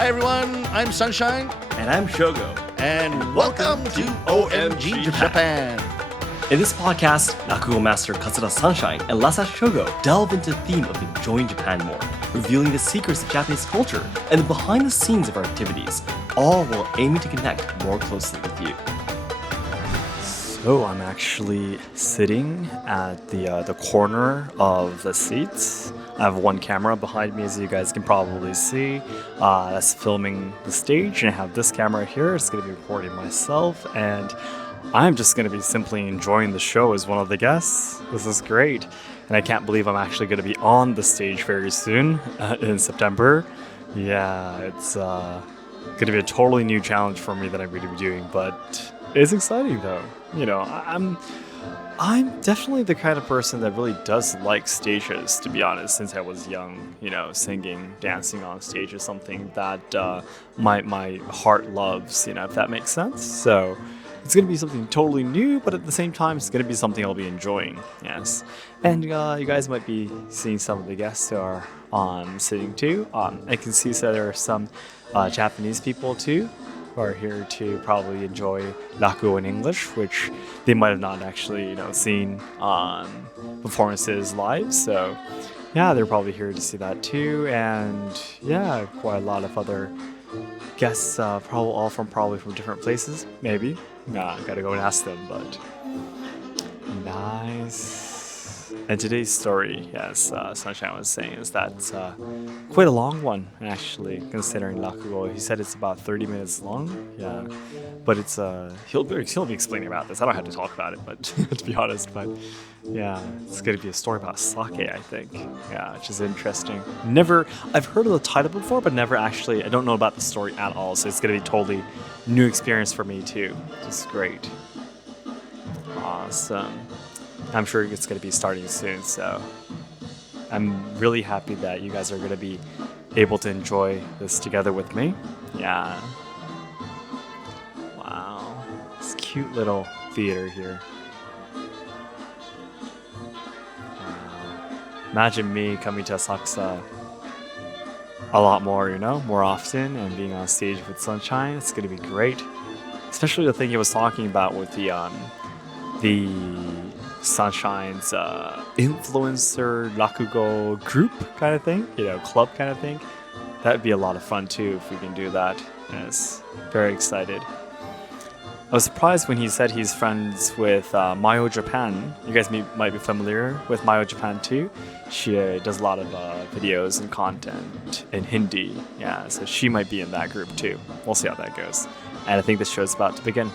Hi everyone, I'm Sunshine. And I'm Shogo. And welcome to OMG Japan. In this podcast, Rakugo master Katsura Sunshine and Let Shogo delve into the theme of enjoying Japan more, revealing the secrets of Japanese culture and the behind the scenes of our activities, all while aiming to connect more closely with you. So I'm actually sitting at the corner of the seats. I have one camera behind me, as you guys can probably see. That's filming the stage, and I have this camera here. It's going to be recording myself, and I'm just going to be simply enjoying the show as one of the guests. This is great, and I can't believe I'm actually going to be on the stage very soon in September. Yeah, it's going to be a totally new challenge for me that I'm going to be doing, but it's exciting though. You know, I'm definitely the kind of person that really does like stages, to be honest, since I was young. You know, singing, dancing on stage is something that my heart loves, you know, if that makes sense. So it's going to be something totally new, but at the same time, it's going to be something I'll be enjoying, yes. And you guys might be seeing some of the guests who are sitting too. I can see that there are some Japanese people too, who are here to probably enjoy Rakugo in English, which they might have not actually, seen on performances live. So, yeah, they're probably here to see that too. And yeah, quite a lot of other guests, probably from different places, maybe. I gotta go and ask them, but nice. And today's story, yes, Sunshine was saying, is that quite a long one, actually, considering Rakugo. He said it's about 30 minutes long, yeah. But it's, he'll be explaining about this. I don't have to talk about it, but to be honest, but yeah, it's going to be a story about sake, I think. Yeah, which is interesting. I've heard of the title before, but never actually, I don't know about the story at all, so it's going to be totally new experience for me too, which is great. Awesome. I'm sure it's going to be starting soon, so I'm really happy that you guys are going to be able to enjoy this together with me. Yeah. Wow. This cute little theater here. Wow. Imagine me coming to Asakusa a lot more, more often, and being on stage with Sunshine. It's going to be great. Especially the thing he was talking about with the Sunshine's influencer Rakugo group kind of thing, club kind of thing. That would be a lot of fun too if we can do that. Yes, very excited. I was surprised when he said he's friends with Mayo Japan. You guys might be familiar with Mayo Japan too. She does a lot of videos and content in Hindi. Yeah, so she might be in that group too. We'll see how that goes. And I think this show is about to begin.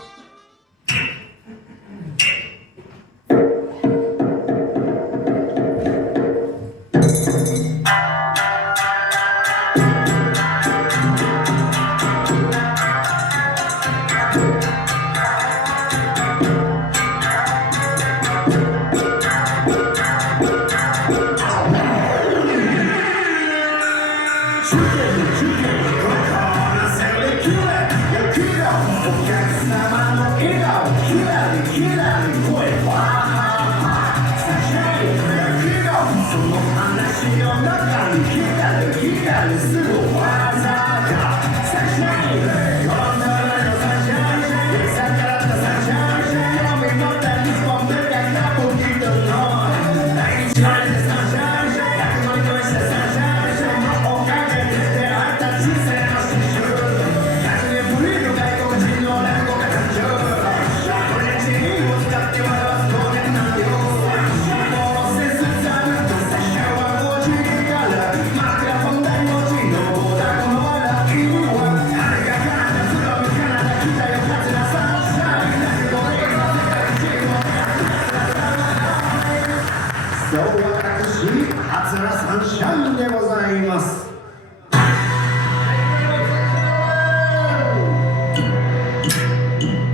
Katsura Sunshine でございます。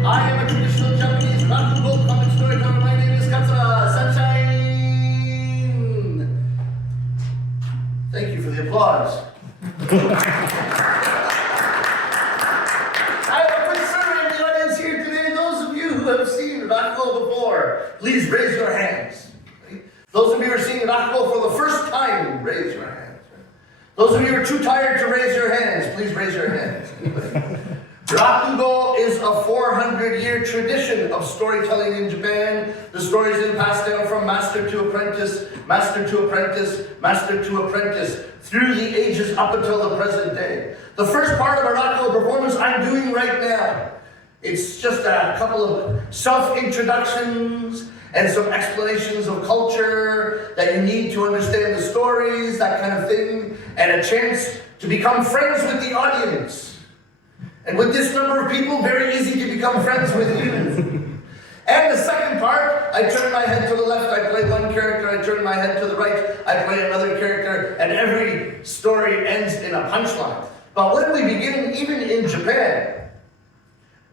I am a traditional Japanese Rakugo comic storyteller. My name is Katsura Sunshine. Thank you for the applause. I have a quick survey of the audience here today. Those of you who have seen Rakugo before, please raise your hands. Those of you who are seeing Rakugo for the first time, raise your hands. Those of you who are too tired to raise your hands, please raise raise your hands. Rakugo is a 400-year tradition of storytelling in Japan. The stories then passed down from master to apprentice, master to apprentice, master to apprentice, through the ages up until the present day. The first part of a Rakugo performance I'm doing right now. It's just a couple of self-introductions and some explanations of culture that you need to understand the stories, that kind of thing, and a chance to become friends with the audience. And with this number of people, very easy to become friends with you. And the second part, I turn my head to the left, I play one character, I turn my head to the right, I play another character, and every story ends in a punchline. But when we begin, even in Japan,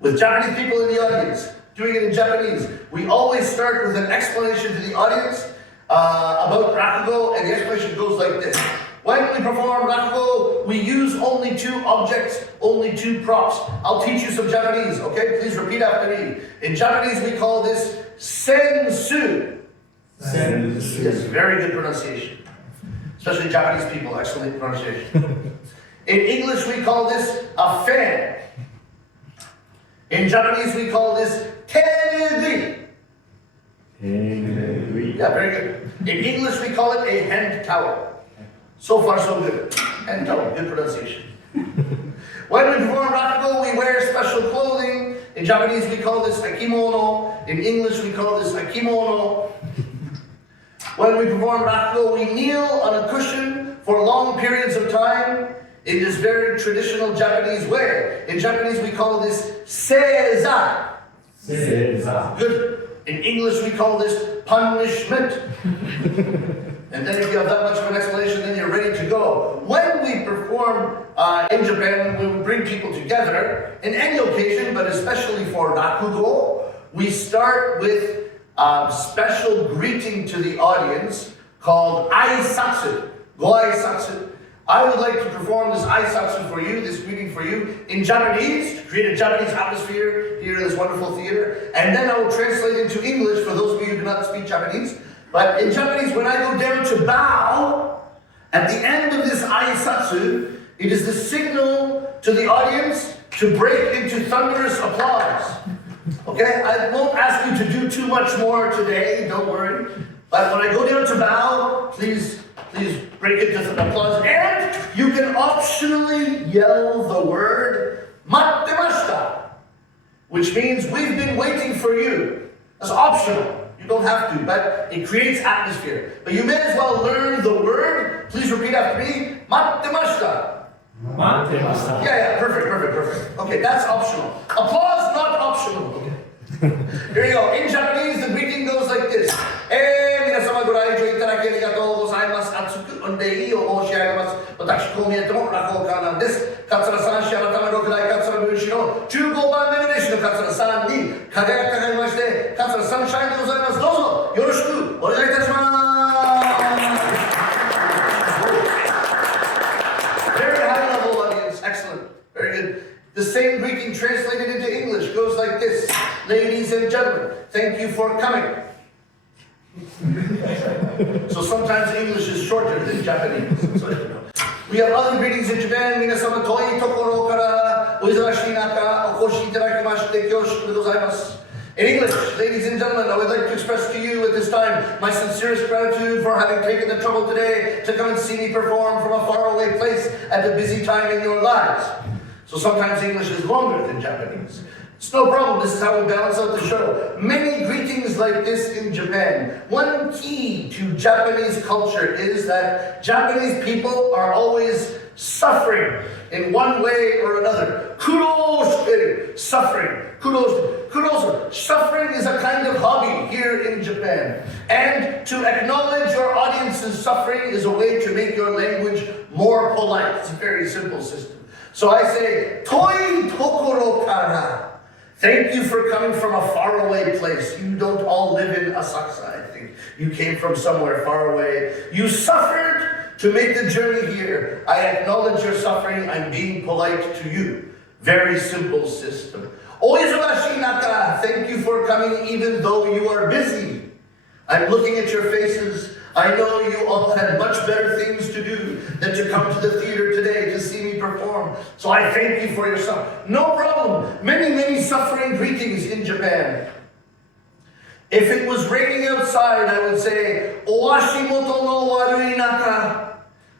with Japanese people in the audience, doing it in Japanese, we always start with an explanation to the audience about Rakugo, and the explanation goes like this. When we perform Rakugo, we use only two objects, only two props. I'll teach you some Japanese, okay? Please repeat after me. In Japanese, we call this sensu. Sensu. Yes, very good pronunciation. Especially Japanese people, excellent pronunciation. In English, we call this a fan. In Japanese, we call this tenugi. Yeah, very good. In English, we call it a hand towel. So far, so good. Hand towel, good pronunciation. When we perform Rakugo, we wear special clothing. In Japanese, we call this a kimono. In English, we call this a kimono. When we perform Rakugo, we kneel on a cushion for long periods of time in this very traditional Japanese way. In Japanese, we call this seiza. Seiza. Good. In English, we call this punishment. And then if you have that much of an explanation, then you're ready to go. When we perform in Japan, when we bring people together, in any occasion, but especially for Rakugo, we start with a special greeting to the audience called aisatsu, goaisatsu. I would like to perform this aisatsu for you, this greeting for you, in Japanese, to create a Japanese atmosphere here in this wonderful theater. And then I will translate into English for those of you who do not speak Japanese. But in Japanese, when I go down to bow, at the end of this aisatsu, it is the signal to the audience to break into thunderous applause. Okay, I won't ask you to do too much more today, don't worry. But when I go down to bow, please break into applause. And you can optionally yell the word mattemashita, which means we've been waiting for you. That's optional. You don't have to, but it creates atmosphere. But you may as well learn the word. Please repeat after me. Mattemashita. Mattemashita. Yeah, perfect. Okay, that's optional. Applause, not optional. Okay. Here you go. In Japanese, the greeting goes like this. 皆様ご来場いただきありがとうございます。熱く御礼を申し上げます。私、こう見えても落語家なんです。桂三枝改め六代桂文枝の15番目の弟子の桂さんに輝きかかりまして、桂サンシャインでございます。どうぞよろしくお願いいたします。Very high level audience. Excellent. Very good. The same greeting translated into English goes like this. Ladies and gentlemen, thank you for coming. So sometimes English is shorter than Japanese. So, we have other greetings in Japan. 皆様遠いところからお忙しい中お越しいただきまして恐縮でございます。In English, ladies and gentlemen, I would like to express to you at this time my sincerest gratitude for having taken the trouble today to come and see me perform from a faraway place at a busy time in your lives. So sometimes English is longer than Japanese. It's no problem, this is how we balance out the show. Many greetings like this in Japan. One key to Japanese culture is that Japanese people are always suffering in one way or another. Kuroshiteru, suffering. Kurosu. Suffering is a kind of hobby here in Japan. And to acknowledge your audience's suffering is a way to make your language more polite. It's a very simple system. So I say, toi tokoro kara. Thank you for coming from a faraway place. You don't all live in Asakusa, I think. You came from somewhere far away. You suffered to make the journey here. I acknowledge your suffering. I'm being polite to you. Very simple system. Oizogashi naka. Thank you for coming even though you are busy. I'm looking at your faces. I know you all had much better things to do than to come to the theater today to see me perform. So I thank you for your suffering. No problem. Many, many suffering greetings in Japan. If it was raining outside, I would say, Owashimoto no warui naka.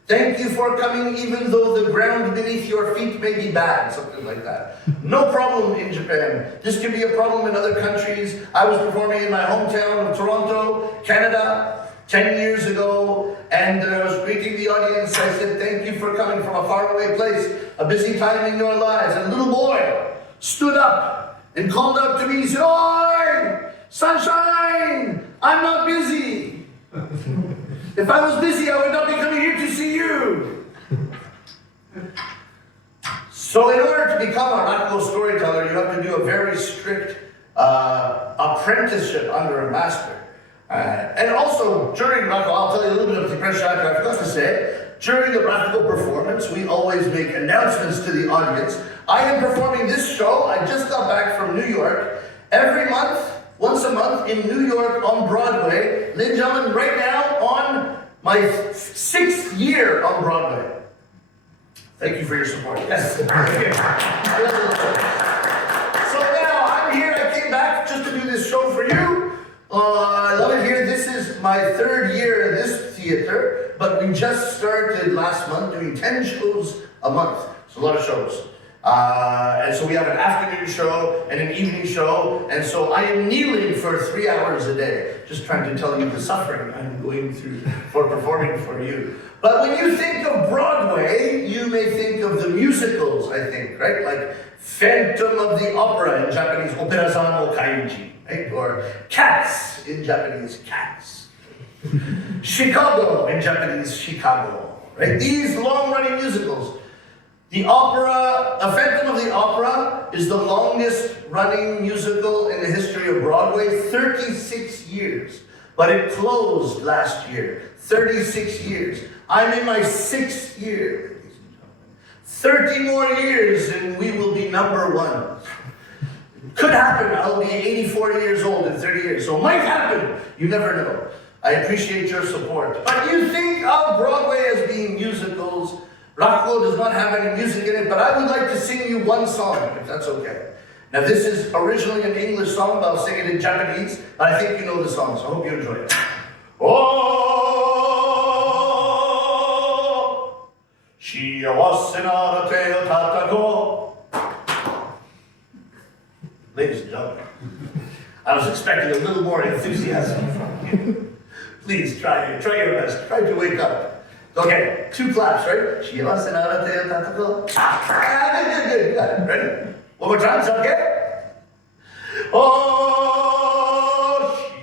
Thank you for coming even though the ground beneath your feet may be bad. Something like that. No problem in Japan. This can be a problem in other countries. I was performing in my hometown of Toronto, Canada, 10 years ago, and I was greeting the audience. I said, thank you for coming from a faraway place, a busy time in your lives. And a little boy stood up and called out to me. He said, "Oi! Sunshine! I'm not busy. If I was busy, I would not be coming here to see you." So in order to become a Rakugo storyteller, you have to do a very strict apprenticeship under a master. And also, during Rakugo, I'll tell you a little bit of the apprenticeship I forgot to say. During the Rakugo performance, we always make announcements to the audience. I am performing this show. I just got back from New York. Every month, once a month in New York on Broadway. Ladies and gentlemen, right now on my 6th year on Broadway. Thank you for your support. Yes. So now I'm here. I came back just to do this show for you. I love it here. This is my 3rd year in this theater, but we just started last month doing 10 shows a month. It's a lot of shows. And so we have an afternoon show and an evening show, and so I am kneeling for 3 hours a day, just trying to tell you the suffering I'm going through for performing for you. But when you think of Broadway, you may think of the musicals, I think, right? Like Phantom of the Opera in Japanese, Opera-san no Kaiji, right? Or Cats in Japanese, Cats. Chicago in Japanese, Chicago, right? These long-running musicals. The opera, A Phantom of the Opera, is the longest running musical in the history of Broadway, 36 years. But it closed last year, 36 years. I'm in my 6th year, ladies and gentlemen. 30 more years and we will be #1. Could happen, I'll be 84 years old in 30 years, so it might happen, you never know. I appreciate your support. But you think of Broadway as being musicals. Rakugo does not have any music in it, but I would like to sing you one song, if that's okay. Now this is originally an English song, but I'll sing it in Japanese, but I think you know the song, so I hope you enjoy it. Oh, shiawase nara te o tatako. Ladies and gentlemen, I was expecting a little more enthusiasm from you. Please try your best, try to wake up. Okay, 2 claps, right? Shiawase nara te o tatako. Good. Got it. Ready? One more time, is that okay? Oh,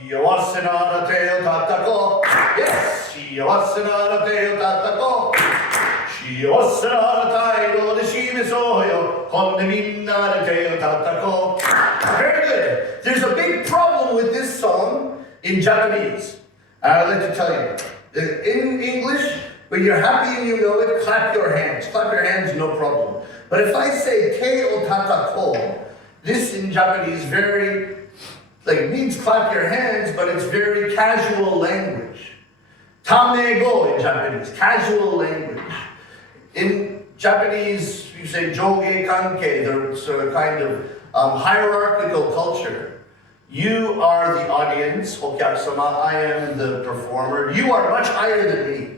shiawase nara te o tatako. Yes, shiawase nara te o tatako. Shiawase nara tairo de shimisoyo. Konde minna de te o tatako. Very good. There's a big problem with this song in Japanese. I'd like to tell you. In English, when you're happy and you know it, clap your hands. Clap your hands, no problem. But if I say te o tatako, this in Japanese means clap your hands, but it's very casual language. Tamego in Japanese, casual language. In Japanese, you say joge kanke, there's a kind of hierarchical culture. You are the audience, okyasama, I am the performer. You are much higher than me.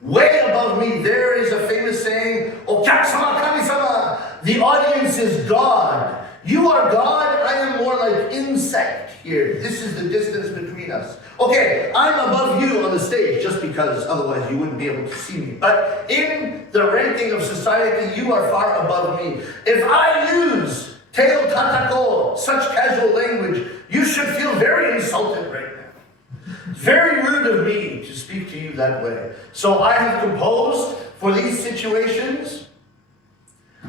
Way above me, there is a famous saying, Okyasama kami-sama, the audience is God. You are God, I am more like insect here. This is the distance between us. Okay, I'm above you on the stage, just because otherwise you wouldn't be able to see me. But in the ranking of society, you are far above me. If I use te o tatako, such casual language, you should feel very insulted right now. Very rude of me to speak to you that way. So I have composed for these situations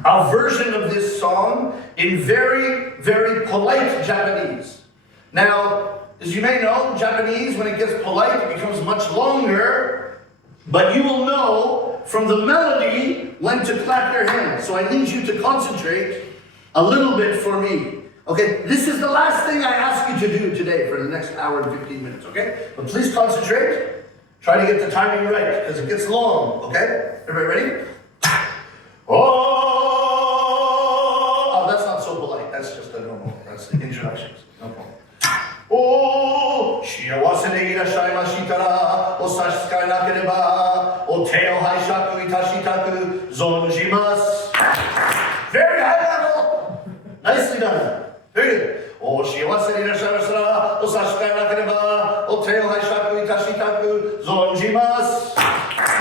a version of this song in very, very polite Japanese. Now, as you may know, Japanese, when it gets polite, it becomes much longer, but you will know from the melody when to clap your hands. So I need you to concentrate a little bit for me. Okay, this is the last thing I ask you to do today for the next hour and 15 minutes, okay? But please concentrate. Try to get the timing right, because it gets long, okay? Everybody ready? Oh! zonjimasu. Very high level. Nicely done. Very good. O shiawase ni irashaimashita ra, o sashikai nakereba, o te o haishaku itashitaku, zonjimasu.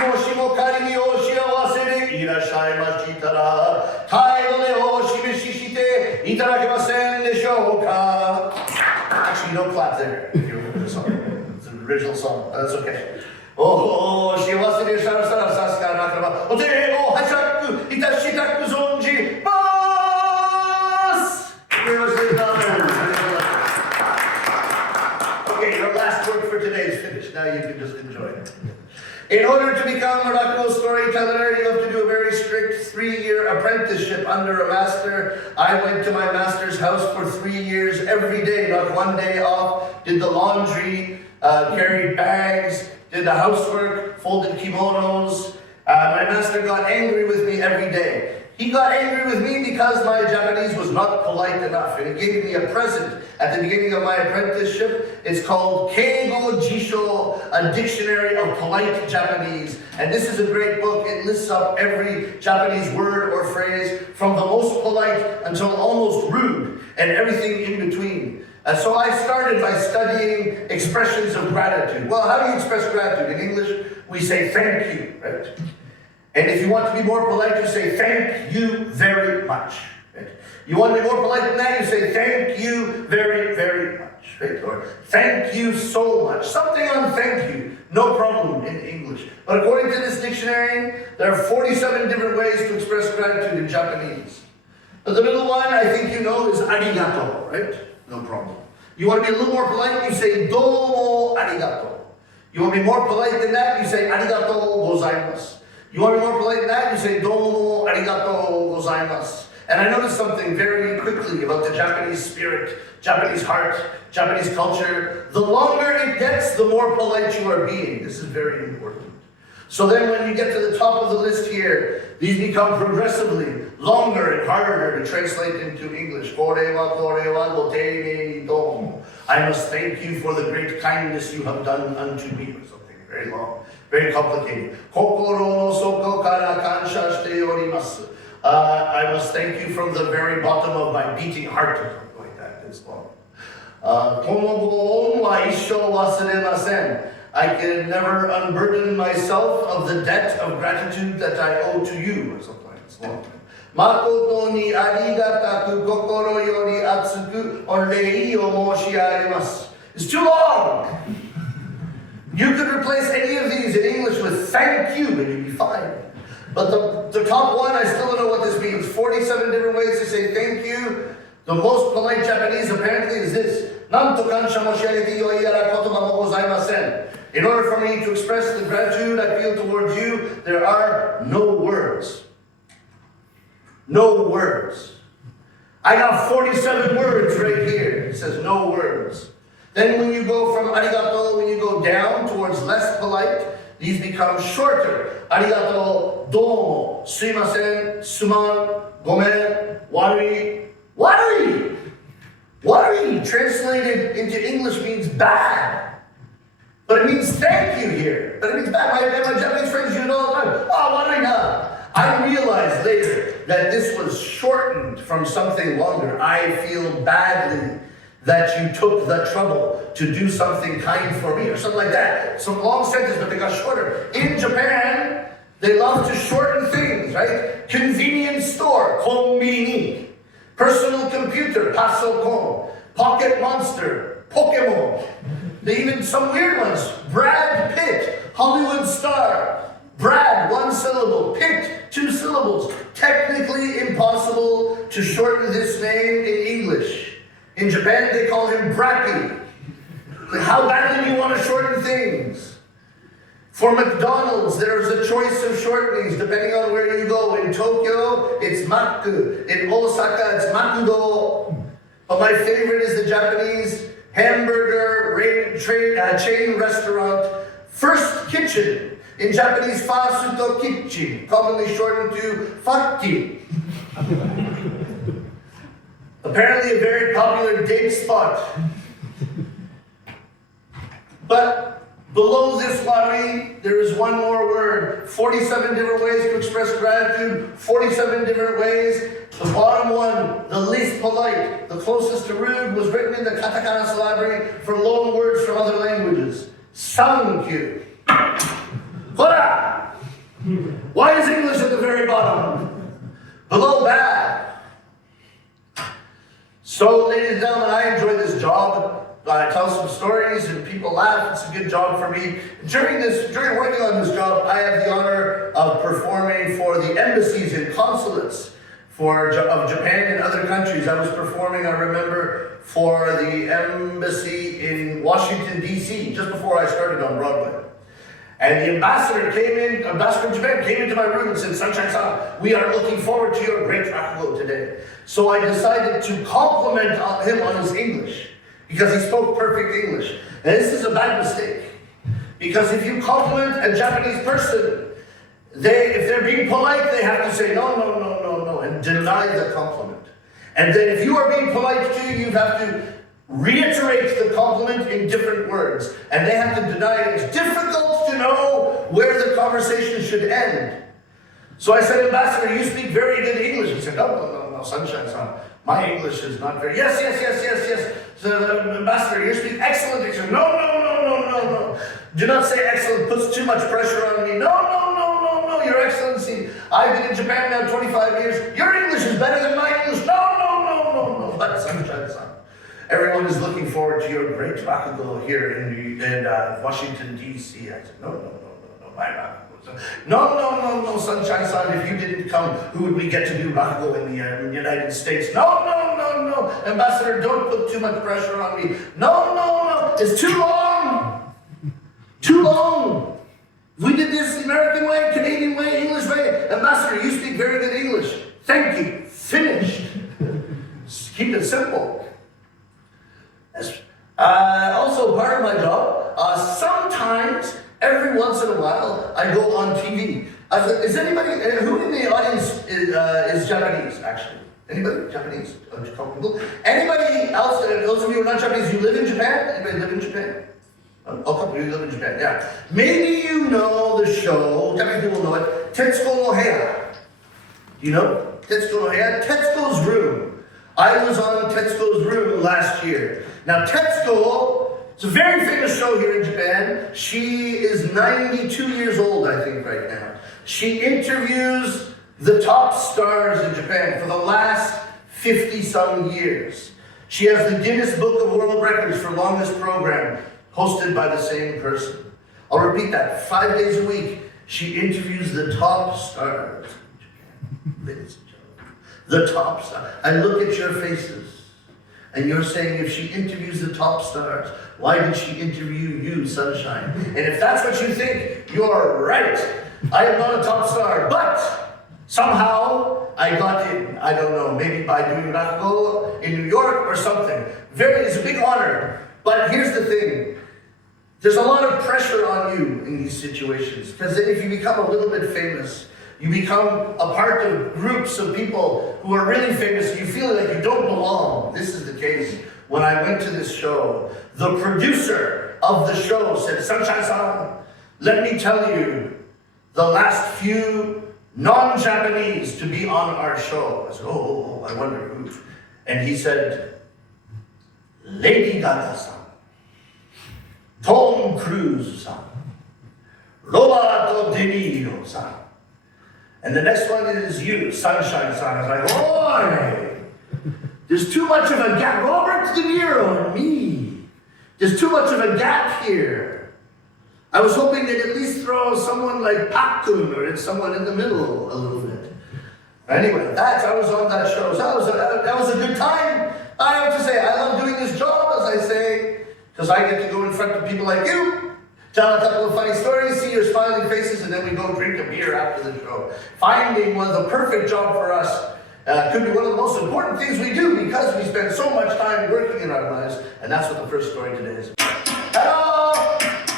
Moshi mo kari ni o shiawase ni irashaimashita ra, taido de o shimeshishite itadakimasen desho ka. Actually, no clap there. If you remember the song. It's an original song. That's okay. Oh, shiawase ni irashaimashita ra, sashikai nakereba, o te o haishaku itashitaku, zonjimasu. Okay, your last word for today is finished. Now you can just enjoy it. In order to become a Rakugo storyteller, you have to do a very strict 3-year apprenticeship under a master. I went to my master's house for 3 years, every day, not one day off, did the laundry, carried bags, did the housework, folded kimonos. My master got angry with me every day. He got angry with me because my Japanese was not polite enough, and he gave me a present at the beginning of my apprenticeship. It's called Keigo Jisho, a dictionary of polite Japanese. And this is a great book. It lists up every Japanese word or phrase from the most polite until almost rude, and everything in between. So I started by studying expressions of gratitude. Well, how do you express gratitude? In English, we say thank you, right? And if you want to be more polite, you say thank you very much. Right? You want to be more polite than that, you say thank you very, very much. Right? Or thank you so much. Something on thank you. No problem in English. But according to this dictionary, there are 47 different ways to express gratitude in Japanese. The middle one, I think you know, is arigato, right? No problem. You want to be a little more polite, you say domo arigato. You want to be more polite than that, you say arigato gozaimasu. You want to be more polite than that, you say domo arigato gozaimasu. And I noticed something very quickly about the Japanese spirit, Japanese heart, Japanese culture. The longer it gets, the more polite you are being. This is very important. So then when you get to the top of the list here, these become progressively longer and harder to translate into English. Kore wa goteine ni domo. I must thank you for the great kindness you have done unto me, or something very long, very complicated. Kokoro no soko kara kansha shite orimasu. I must thank you from the very bottom of my beating heart, or something like that. It's long. Tomo wa issho wasuremasen. I can never unburden myself of the debt of gratitude that I owe to you, or something like this. Long. Makoto ni arigataku kokoro yori atsuku orei o moshiarimasu. It's too long. You could replace any of these in English with thank you and you'd be fine. But the top one, I still don't know what this means. 47 different ways to say thank you. The most polite Japanese apparently is this. Nanto kansha moshiagete yo iara kotoba mo gozaimasen. In order for me to express the gratitude I feel towards you, there are no words. No words. I got 47 words right here. It says no words. Then when you go from arigato, when you go down towards less polite, these become shorter. Arigato, domo, suimasen, suman, gomen, warui. Warui! Warui, translated into English, means bad. But it means thank you here. But it means bad. My Japanese friends use it all the time. Oh, warui na. I realized later that this was shortened from something longer. I feel badly that you took the trouble to do something kind for me, or something like that. Some long sentence, but they got shorter. In Japan, they love to shorten things, right? Convenience store, konbini. Personal computer, pasokon. Pocket monster, Pokemon. They even, some weird ones, Brad Pitt, Hollywood star. Brad, 1 syllable. Pitt, 2 syllables. Technically impossible to shorten this name in English. In Japan, they call him Bracky. How badly do you want to shorten things? For McDonald's, there's a choice of shortenings depending on where you go. In Tokyo, it's Maku. In Osaka, it's Makudo. But my favorite is the Japanese hamburger chain restaurant, First Kitchen. In Japanese, Fasuto Kitchen, commonly shortened to Fakki. Apparently a very popular date spot. But Below this wari, there is one more word. 47 different ways to express gratitude. 47 different ways. The bottom one, the least polite, the closest to rude, was written in the katakana syllabary for loan words from other languages. Thank you. Hora! Why is English at the very bottom? Below bad. So, ladies and gentlemen, I enjoy this job. I tell some stories and people laugh. It's a good job for me. During working on this job, I have the honor of performing for the embassies and consulates of Japan and other countries. I was performing, I remember, for the embassy in Washington, D.C., just before I started on Broadway. And the ambassador of Japan came into my room and said, Sunshine-san, we are looking forward to your great Rakugo today. So I decided to compliment him on his English, because he spoke perfect English. And this is a bad mistake. Because if you compliment a Japanese person, if they're being polite, they have to say no, and deny the compliment. And then if you are being polite too, you have to reiterate the compliment in different words. And they have to deny it. It's difficult to know where the conversation should end. So I said, Ambassador, you speak very good English. He said, no, Sunshine-san. My English is not very... Yes. So, Ambassador, you speak excellent English. No. Do not say excellent. Puts too much pressure on me. No, Your Excellency. I've been in Japan now 25 years. Your English is better than my English. No. But Sunshine-san, everyone is looking forward to your great Rakugo here in Washington, D.C. I said, no, my Rakugo. No, Sunshine-san, if you didn't come, who would we get to do Rakugo in the United States? No, Ambassador, don't put too much pressure on me. No, it's too long. We did this American way, Canadian way, English way. Ambassador, you speak very good English. Thank you. Finished. Keep it simple. Also, part of my job, sometimes, every once in a while, I go on TV. Is anybody, who in the audience is Japanese, actually? Anybody? Japanese? Anybody else, those of you who are not Japanese, you live in Japan? Anybody live in Japan? A couple of you live in Japan, yeah. Maybe you know the show, Japanese people know it, Tetsuko no Heya. Do you know Tetsuko no Heya? Tetsuko's Room. I was on Tetsuko's Room last year. Now Tetsuko, it's a very famous show here in Japan. She is 92 years old, I think, right now. She interviews the top stars in Japan for the last 50-some years. She has the Guinness Book of World Records for longest program, hosted by the same person. I'll repeat that. 5 days a week, she interviews the top stars in Japan. Ladies and gentlemen, the top stars. I look at your faces, and you're saying if she interviews the top stars, why did she interview you, Sunshine? And if that's what you think, you're right. I am not a top star, but somehow I got in. I don't know, maybe by doing Rakugo in New York or something. It's a big honor. But here's the thing. There's a lot of pressure on you in these situations. Because then if you become a little bit famous, you become a part of groups of people who are really famous, and you feel like you don't belong. This is the case. When I went to this show, the producer of the show said, Sunshine-san, let me tell you, the last few non-Japanese to be on our show. I said, I wonder who. And he said, Lady Gaga-san, Tom Cruise-san, Roberto De Niro-san. And the next one is you, Sunshine-san. I was like, boy, there's too much of a gap. Robert De Niro and me. There's too much of a gap here. I was hoping they'd at least throw someone like Pak-kun or someone in the middle a little bit. Anyway, I was on that show. So that was a good time. I have to say, I love doing this job, as I say, because I get to go in front of people like you, tell a couple of funny stories, see your smiling faces, and then we go drink a beer after the show. Finding one of the perfect job for us could be one of the most important things we do because we spend so much time working in our lives, and that's what the first story today is. Hello?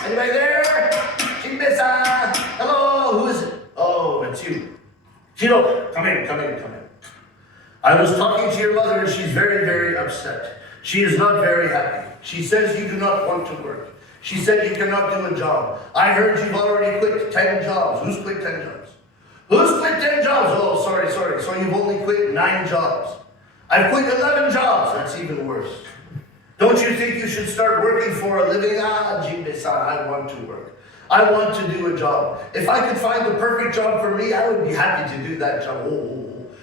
Anybody there? Shinbei-san? Hello? Who is it? Oh, it's you. Shiro, come in. I was talking to your mother and she's very, very upset. She is not very happy. She says you do not want to work. She said you cannot do a job. I heard you've already quit 10 jobs. Who's quit 10 jobs? Who's quit 10 jobs? Oh, sorry. So you've only quit 9 jobs. I've quit 11 jobs. That's even worse. Don't you think you should start working for a living? Jinbe-san, I want to work. I want to do a job. If I could find the perfect job for me, I would be happy to do that job.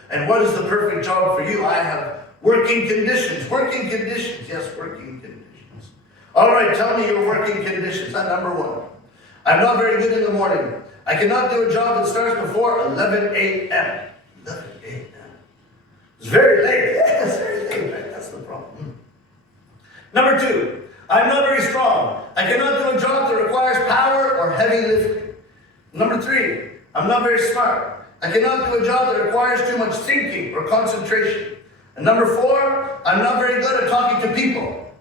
And what is the perfect job for you? I have working conditions. Working conditions. Yes, working conditions. All right, tell me your working conditions. Number 1. I'm not very good in the morning. I cannot do a job that starts before 11 a.m. 11 a.m. It's very late. Yeah, it's very late. Right? That's the problem. Number 2. I'm not very strong. I cannot do a job that requires power or heavy lifting. Number 3. I'm not very smart. I cannot do a job that requires too much thinking or concentration. And number 4. I'm not very good at talking to people.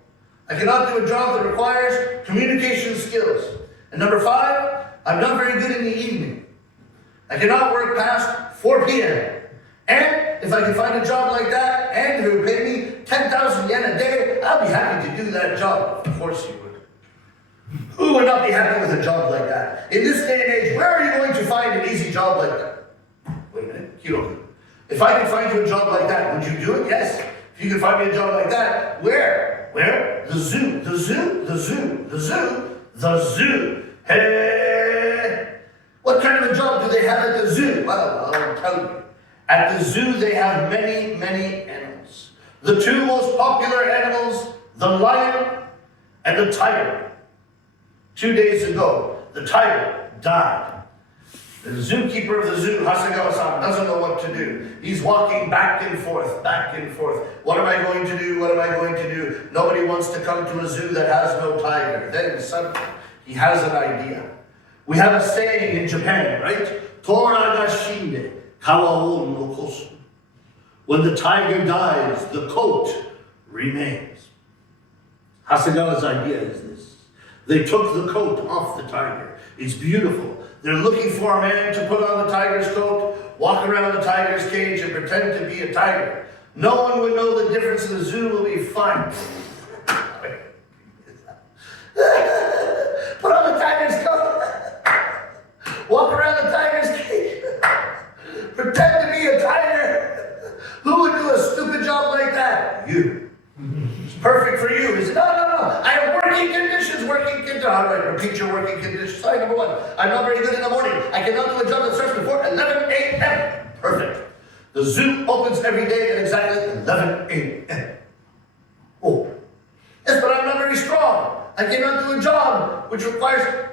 I cannot do a job that requires communication skills. And number 5, I'm not very good in the evening. I cannot work past 4 p.m. And if I can find a job like that, and if it would pay me 10,000 yen a day, I'll be happy to do that job. Of course you would. Who would not be happy with a job like that? In this day and age, where are you going to find an easy job like that? Wait a minute, Kyoto. If I could find you a job like that, would you do it? Yes. If you could find me a job like that, where? Where? The zoo. The zoo. The zoo. The zoo. The zoo. Hey! What kind of a job do they have at the zoo? Well, I'll tell you. At the zoo, they have many, many animals. The 2 most popular animals, the lion and the tiger. 2 days ago, the tiger died. The zookeeper of the zoo, Hasegawa-san, doesn't know what to do. He's walking back and forth, back and forth. What am I going to do? What am I going to do? Nobody wants to come to a zoo that has no tiger. Then suddenly, he has an idea. We have a saying in Japan, right? Tora ga shinde, kawa o nokosu. When the tiger dies, the coat remains. Hasegawa's idea is this. They took the coat off the tiger. It's beautiful. They're looking for a man to put on the tiger's coat, walk around the tiger's cage, and pretend to be a tiger. No one would know the difference, and the zoo will be fine. Put on the tiger's coat. Walk around the tiger's cage. Pretend to be a tiger. Who would do a stupid job like that? You. It's perfect for you. He said, no. I have working conditions. All right, repeat your working conditions. Sorry, number 1. I'm not very good in the morning. I cannot do a job that starts before 11 a.m. Perfect. The zoo opens every day at exactly 11 a.m. Oh. Yes, but I'm not very strong. I cannot do a job which requires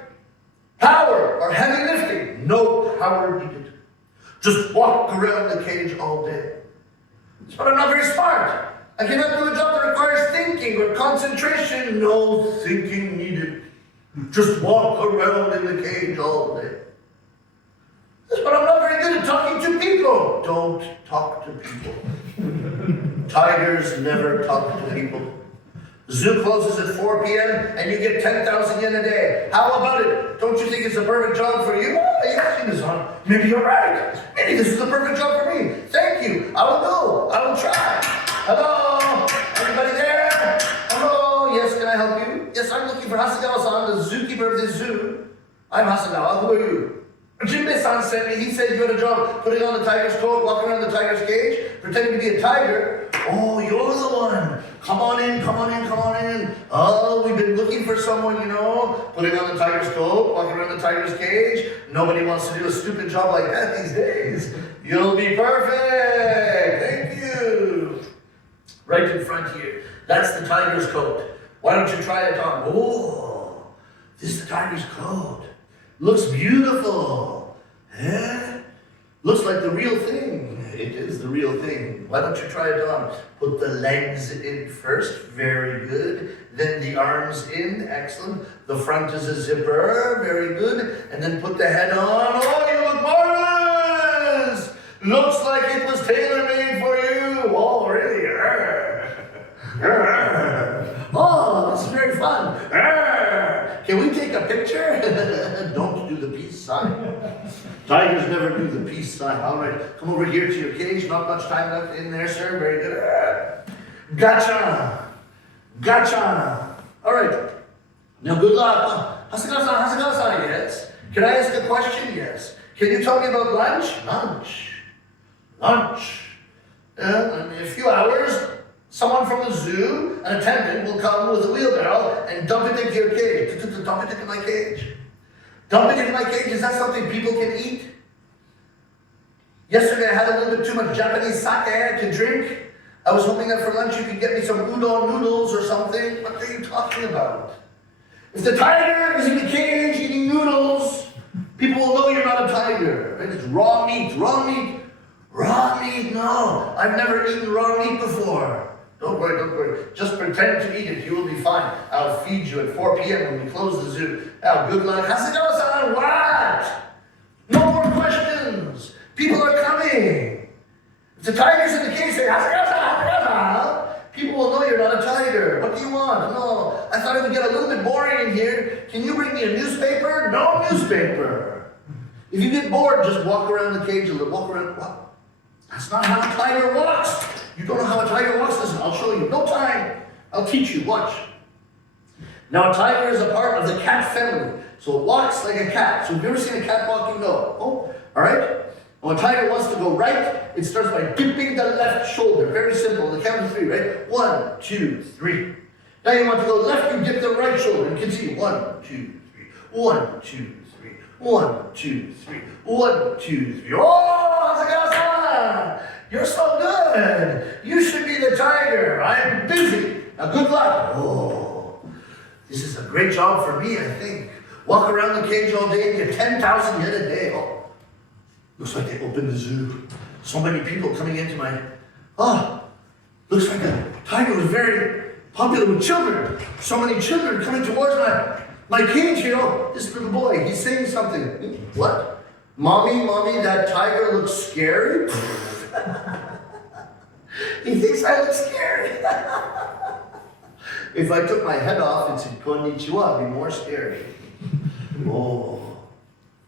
power or heavy lifting. No power needed. Just walk around the cage all day. But I'm not very smart. I cannot do a job that requires thinking or concentration. No thinking needed. Just walk around in the cage all day. But I'm not very good at talking to people. Don't talk to people. Tigers never talk to people. The zoo closes at 4 p.m. and you get 10,000 yen a day. How about it? Don't you think it's a perfect job for you? Oh, yes, Shina-san. Maybe you're right. Maybe this is the perfect job for me. Thank you. I will go. I will try. Hello? Anybody there? Hello? Yes, can I help you? Yes, I'm looking for Hasegawa-san, the zookeeper of this zoo. I'm Hasegawa. Who are you? Jinbe-san sent me. He said you had a job putting on the tiger's coat, walking around the tiger's cage, pretending to be a tiger. Oh, you're the one. Come on in. Oh, we've been looking for someone, putting on the tiger's coat, walking around the tiger's cage. Nobody wants to do a stupid job like that these days. You'll be perfect. Thank you. Right in front here. That's the tiger's coat. Why don't you try it on? Oh, this is the tiger's coat. Looks beautiful. Eh? Looks like the real thing. It is the real thing. Why don't you try it on? Put the legs in first. Very good. Then the arms in. Excellent. The front is a zipper. Very good. And then put the head on. Oh, you look marvelous. Looks like it was tailor-made for you. Oh, really? Oh, this is very fun. Can we take a picture? Don't do the peace sign. Tigers never do the peace sign. All right, come over here to your cage. Not much time left in there, sir. Very good. Gotcha. All right. Now, good luck. Asakusa, yes. Can I ask a question? Yes. Can you tell me about lunch? Lunch. In a few hours, someone from the zoo, an attendant, will come with a wheelbarrow and dump it into your cage. Dump it into my cage. Dump it into my cage. Is that something people can eat? Yesterday I had a little bit too much Japanese sake to drink. I was hoping that for lunch you could get me some udon noodles or something. What are you talking about? If the tiger is in the cage eating noodles, people will know you're not a tiger. Right? It's raw meat. Raw meat, no. I've never eaten raw meat before. Don't worry. Just pretend to eat it. You will be fine. I'll feed you at 4 p.m. when we close the zoo. Now, good luck. Hasegawa-san, what? No more questions. People are coming. If the tiger's in the cage, say, Hasegawa-san. People will know you're not a tiger. What do you want? No. I thought it would get a little bit boring in here. Can you bring me a newspaper? No newspaper. If you get bored, just walk around the cage a little. Walk around. What? That's not how a tiger walks. You don't know how a tiger walks? Listen, I'll show you. No time. I'll teach you. Watch. Now, a tiger is a part of the cat family. So it walks like a cat. So if you've ever seen a cat walk, you know. Oh, all right? When a tiger wants to go right, it starts by dipping the left shoulder. Very simple. The count of 3, right? 1, 2, 3. Now you want to go left, you dip the right shoulder. You can see 1, 2, 3. 1, 2, 3. 1, 2, 3. 1, 2, 3. Oh, Asakusa! You're so good. You should be the tiger. I'm busy. Now, good luck. Oh, this is a great job for me, I think. Walk around the cage all day and get 10,000 yen a day. Oh, looks like they opened the zoo. So many people coming into my... Oh, looks like the tiger was very popular with children. So many children coming towards my cage here. Oh, this little boy, he's saying something. What? Mommy, that tiger looks scary. He thinks I look scary. If I took my head off and said konnichiwa, it'd be more scary. Oh,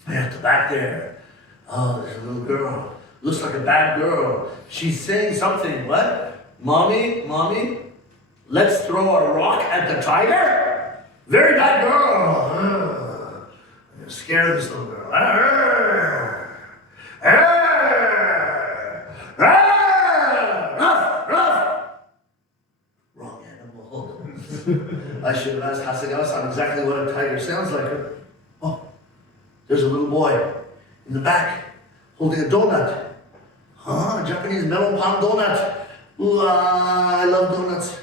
at the back there. Oh, there's a little girl. Looks like a bad girl. She's saying something. What? Mommy, let's throw a rock at the tiger? Very bad girl. I'm gonna scare this little girl. Wrong animal. I should have asked Hasegawa-san exactly what a tiger sounds like. Oh, there's a little boy in the back holding a donut. Huh? A Japanese melon pan donut. Ooh, I love donuts.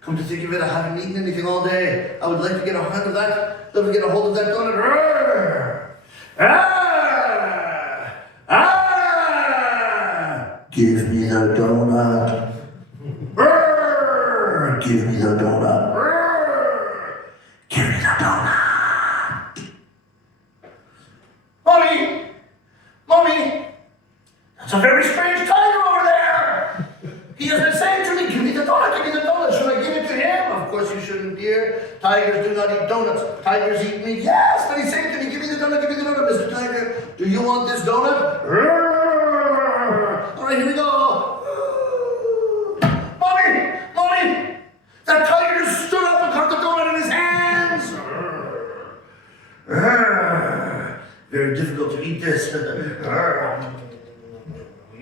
Come to think of it, I haven't eaten anything all day. I would like to get a hold of that. Love to get a hold of that donut. Give me the donut. Give me the donut. Give me the donut. Mommy, that's a very strange tiger over there. He has been saying to me, give me the donut. Should I give it to him? Of course you shouldn't, dear. Tigers do not eat donuts. Tigers eat meat. Yes, but he's saying to me, give me the donut, Mr. Tiger. Do you want this donut? All right, here we go. Mommy, that tiger just stood up and caught the donut in his hands. Very difficult to eat this.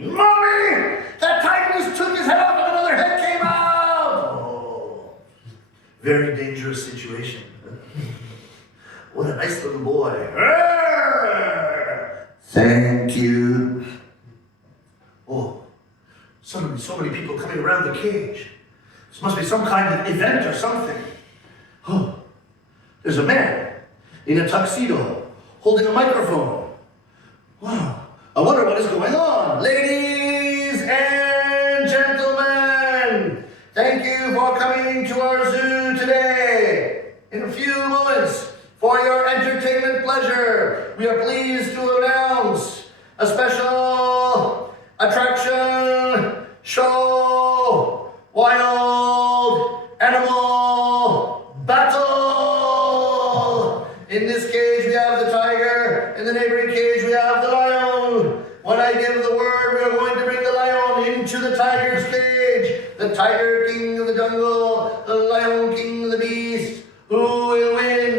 Mommy, that tiger just took his head off and another head came out. Oh, very dangerous situation. What a nice little boy. Thank you. Oh, suddenly so many people coming around the cage. This must be some kind of event or something. Oh, there's a man in a tuxedo holding a microphone. Wow, I wonder what is going on. Ladies and gentlemen, thank you for coming to our zoo today. In a few moments, for your entertainment pleasure, we are pleased to announce a special attraction show, wild animal battle. In this cage we have the tiger, in the neighboring cage we have the lion. When I give the word, we are going to bring the lion into the tiger's cage. The tiger king of the jungle, the lion king of the beast. Who will win?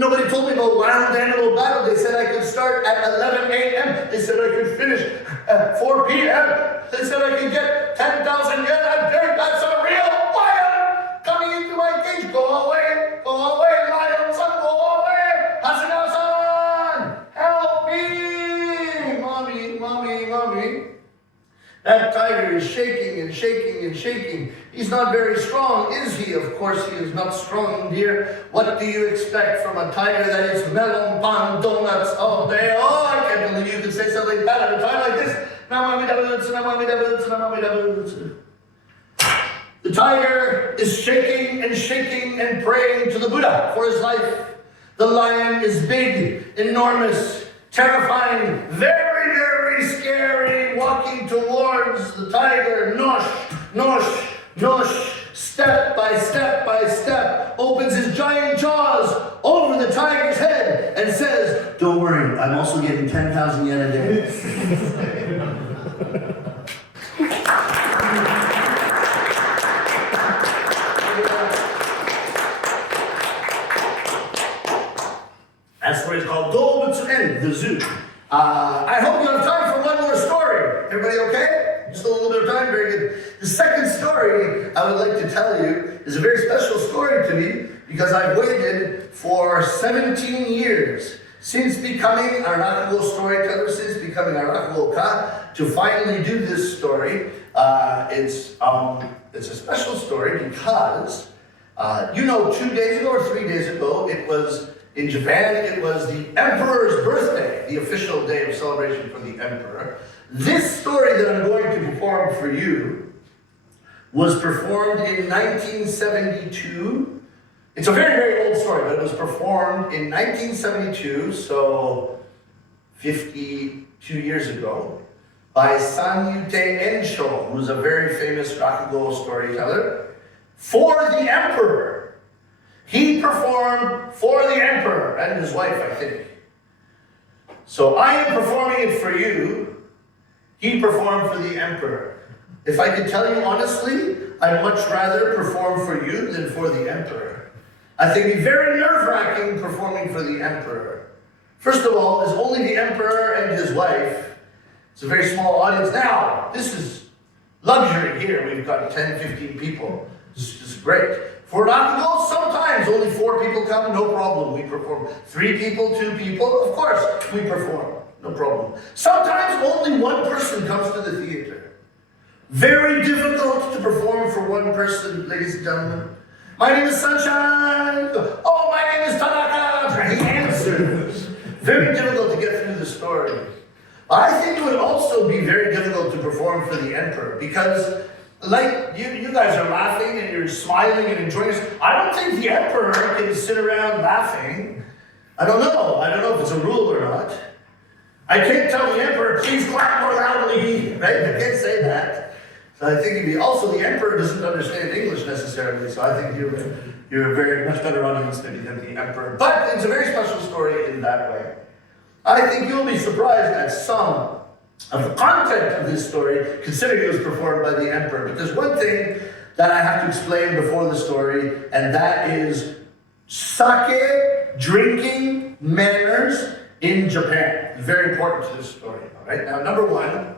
Nobody told me about wild animal battle. They said I could start at 11 a.m. They said I could finish at 4 p.m. They said I could get 10,000 yen a day. That's a real lion coming into my cage. Go away, lion son, go away. Hasegawa-san, help me. Mommy. That tiger is shaking and shaking and shaking. He's not very strong, is he? Of course he is not strong, dear. What do you expect from a tiger that eats melon pan donuts all day? Oh, I can't believe you could say something like that at a time like this. The tiger is shaking and shaking and praying to the Buddha for his life. The lion is big, enormous, terrifying, very, very scary, walking towards the tiger. Nosh, step by step, opens his giant jaws over the tiger's head and says, "Don't worry, I'm also getting 10,000 yen a day." That story is called Doubutsu and the Zoo. I hope you have time for one more story. Everybody okay? Just a little bit of time? Very good. The second story I would like to tell you is a very special story to me because I've waited for 17 years since becoming a Rakugo storyteller, since becoming a Rakugo ka, to finally do this story. It's a special story because, 2 days ago or 3 days ago, it was in Japan, it was the Emperor's birthday, the official day of celebration for the Emperor. This story that I'm going to perform for you was performed in 1972. It's a very, very old story, but it was performed in 1972, so 52 years ago, by Sanyute Ensho, who's a very famous Rakugo storyteller, for the Emperor. He performed for the Emperor and his wife, I think. So I am performing it for you. He performed for the Emperor. If I could tell you honestly, I'd much rather perform for you than for the Emperor. I think it'd be very nerve-wracking performing for the Emperor. First of all, there's only the Emperor and his wife. It's a very small audience. Now, this is luxury here. We've got 10, 15 people. This is great. For Rakugo, sometimes only 4 people come, no problem, we perform. 3 people, 2 people, of course, we perform, no problem. Sometimes only 1 person comes to the theater. Very difficult to perform for 1 person, ladies and gentlemen. My name is Sunshine. Oh, my name is Tanaka. He answers. Very difficult to get through the story. I think it would also be very difficult to perform for the Emperor because like, you guys are laughing and you're smiling and enjoying this. I don't think the Emperor can sit around laughing. I don't know if it's a rule or not. I can't tell the Emperor, please clap more loudly, right? I can't say that. So I think the Emperor doesn't understand English necessarily, so I think you're a very much better audience maybe than the Emperor. But it's a very special story in that way. I think you'll be surprised at some of the content of this story, considering it was performed by the Emperor. But there's one thing that I have to explain before the story, and that is sake drinking manners in Japan. Very important to this story. All right. Now, number one,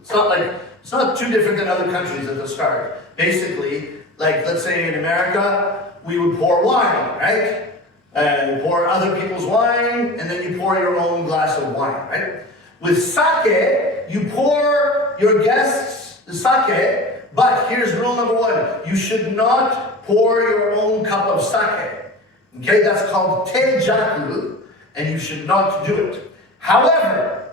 it's not too different than other countries at the start. Basically, like let's say in America, we would pour wine, right? And pour other people's wine, and then you pour your own glass of wine, right? With sake, you pour your guests the sake, but here's rule number 1. You should not pour your own cup of sake. Okay, that's called teijaku, and you should not do it. However,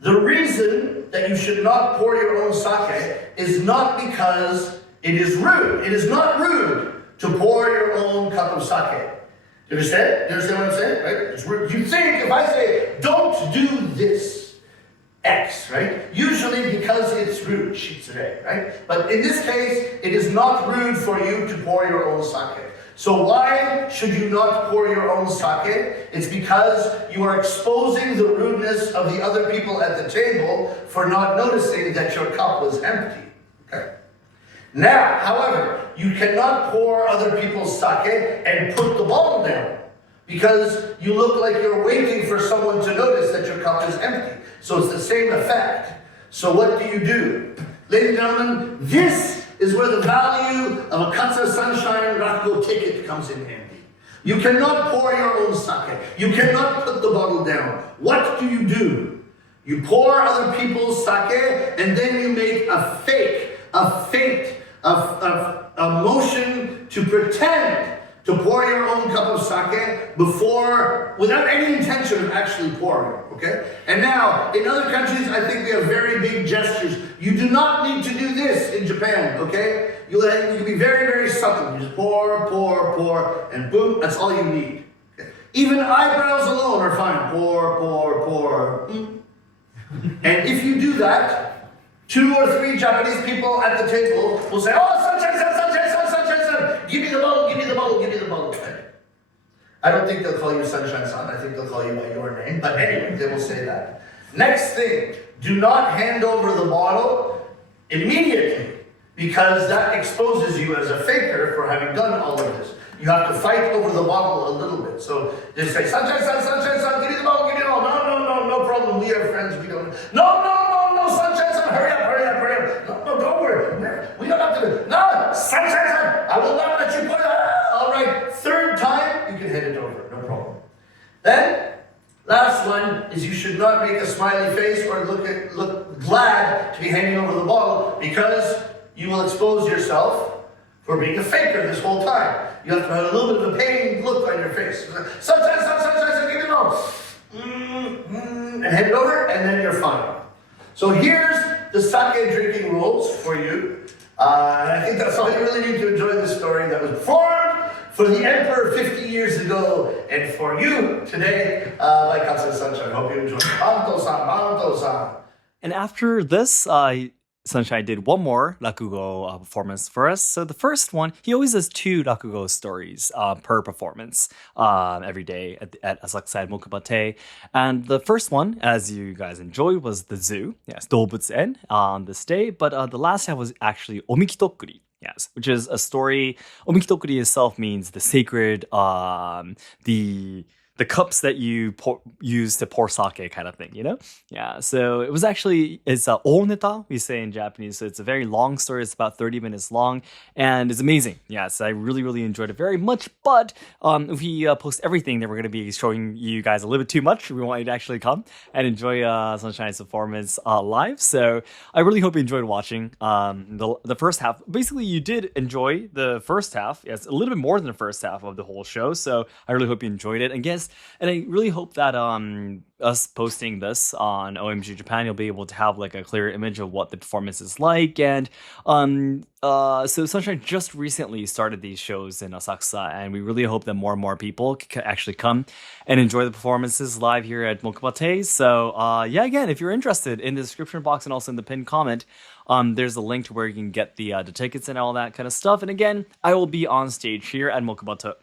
the reason that you should not pour your own sake is not because it is rude. It is not rude to pour your own cup of sake. Do you understand? You understand what I'm saying? Right? It's rude. You think if I say, don't do this X, right? Usually because it's rude, shitsure, right? But in this case, it is not rude for you to pour your own sake. So why should you not pour your own sake? It's because you are exposing the rudeness of the other people at the table for not noticing that your cup was empty. Okay. Now, however, you cannot pour other people's sake and put the bottle down because you look like you're waiting for someone to notice that your cup is empty. So it's the same effect. So what do? Ladies and gentlemen, this is where the value of a Katsura Sunshine Rakugo ticket comes in handy. You cannot pour your own sake. You cannot put the bottle down. What do? You pour other people's sake and then you make a feint, a motion to pretend to pour your own cup of sake without any intention of actually pouring, okay? And now, in other countries, I think we have very big gestures. You do not need to do this in Japan, okay? You can be very, very subtle. You just pour, and boom, that's all you need. Okay? Even eyebrows alone are fine. Pour. And if you do that, 2 or 3 Japanese people at the table will say, oh, sunshine, give me the bottle. I don't think they'll call you Sunshine-san. I think they'll call you by your name. But anyway, they will say that. Next thing, do not hand over the bottle immediately because that exposes you as a faker for having done all of this. You have to fight over the bottle a little bit. So they say, Sunshine-san, give me the bottle. No problem. We are friends. We don't. No, Sunshine-san, hurry up. No, don't worry. We don't have to. No, Sunshine-san, I will not let you put it. All right, 3rd time, you can hand it over. No problem. Then, last one is you should not make a smiley face or look glad to be handing over the bottle because you will expose yourself for being a faker this whole time. You have to have a little bit of a pained look on your face. Sunshine, give me the bottle. And hand it over, and then you're fine. So here's the sake drinking rules for you. And I think that's all you really need to enjoy this story that was performed for the Emperor 50 years ago, and for you today by Katsura Sunshine. Hope you enjoy. Banto-san. And after this, Sunshine did one more Rakugo performance for us. So the first one, he always does 2 Rakugo stories per performance every day at Asakusa and Mokubate. And the first one, as you guys enjoyed, was the zoo. Yes, Doubutsu-en on this day. But the last half was actually Omikitokuri. Yes, which is a story. Omikitokuri itself means the sacred, the cups that you use to pour sake kind of thing, you know? Yeah, so it's oneta, we say in Japanese. So it's a very long story. It's about 30 minutes long, and it's amazing. Yes, I really, really enjoyed it very much. But if we post everything, then we're going to be showing you guys a little bit too much. We want you to actually come and enjoy Sunshine's performance live. So I really hope you enjoyed watching the first half. Basically, you did enjoy the first half. Yes, a little bit more than the first half of the whole show. So I really hope you enjoyed it. And I really hope that us posting this on OMG Japan, you'll be able to have like a clear image of what the performance is like. And so Sunshine just recently started these shows in Asakusa, and we really hope that more and more people can actually come and enjoy the performances live here at Mokubate. So again, if you're interested, in the description box and also in the pinned comment, there's a link to where you can get the tickets and all that kind of stuff. And again, I will be on stage here at Mokubate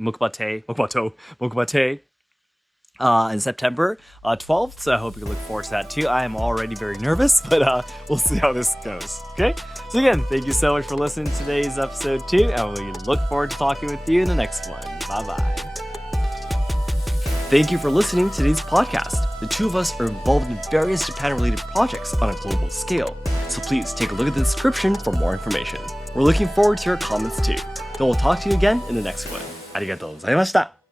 in September 12th, so I hope you can look forward to that too. I am already very nervous, but we'll see how this goes. Okay, so again, thank you so much for listening to today's episode 2, and we look forward to talking with you in the next one. Bye. Thank you for listening to today's podcast. The 2 of us are involved in various Japan-related projects on a global scale, so please take a look at the description for more information. We're looking forward to your comments too. Then we'll talk to you again in the next one. ありがとうございました。